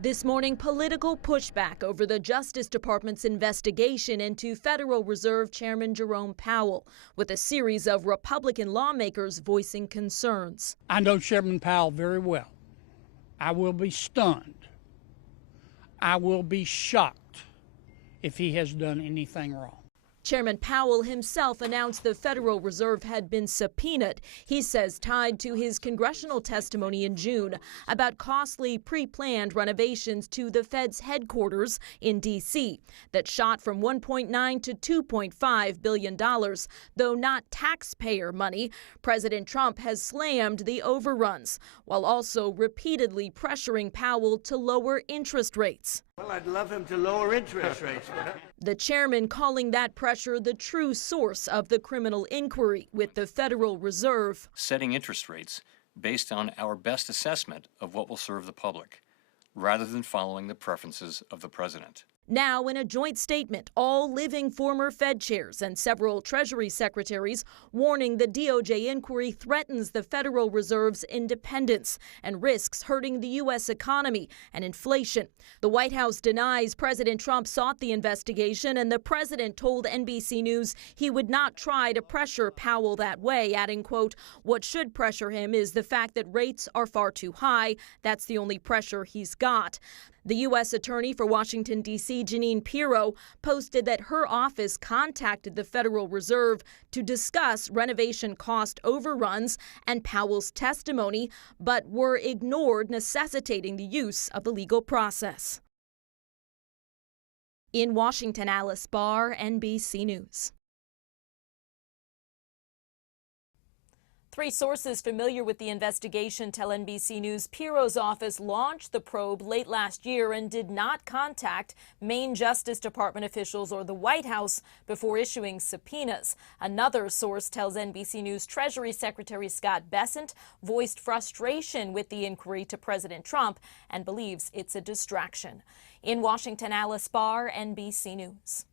This morning, political pushback over the Justice Department's investigation into Federal Reserve Chairman Jerome Powell, with a series of Republican lawmakers voicing concerns. I know Chairman Powell very well. I will be stunned. I will be shocked if he has done anything wrong. Chairman Powell himself announced the Federal Reserve had been subpoenaed, he says tied to his congressional testimony in June about costly pre-planned renovations to the Fed's headquarters in D.C. that shot from $1.9 to $2.5 billion. Though not taxpayer money, President Trump has slammed the overruns, while also repeatedly pressuring Powell to lower interest rates. Well, I'd love him to lower interest rates. The chairman calling that pressure the true source of the criminal inquiry with the Federal Reserve. Setting interest rates based on our best assessment of what will serve the public, rather than following the preferences of the president. Now, in a joint statement, all living former Fed chairs and several Treasury secretaries warning the DOJ inquiry threatens the Federal Reserve's independence and risks hurting the U.S. economy and inflation. The White House denies President Trump sought the investigation, and the president told NBC News he would not try to pressure Powell that way, adding, quote, "What should pressure him is the fact that rates are far too high. That's the only pressure he's got." The U.S. Attorney for Washington, D.C., Jeanine Pirro, posted that her office contacted the Federal Reserve to discuss renovation cost overruns and Powell's testimony, but were ignored, necessitating the use of the legal process. In Washington, Alice Barr, NBC News. Three sources familiar with the investigation tell NBC News Pirro's office launched the probe late last year and did not contact Maine Justice Department officials or the White House before issuing subpoenas. Another source tells NBC News Treasury Secretary Scott Bessent voiced frustration with the inquiry to President Trump and believes it's a distraction. In Washington, Alice Barr, NBC News.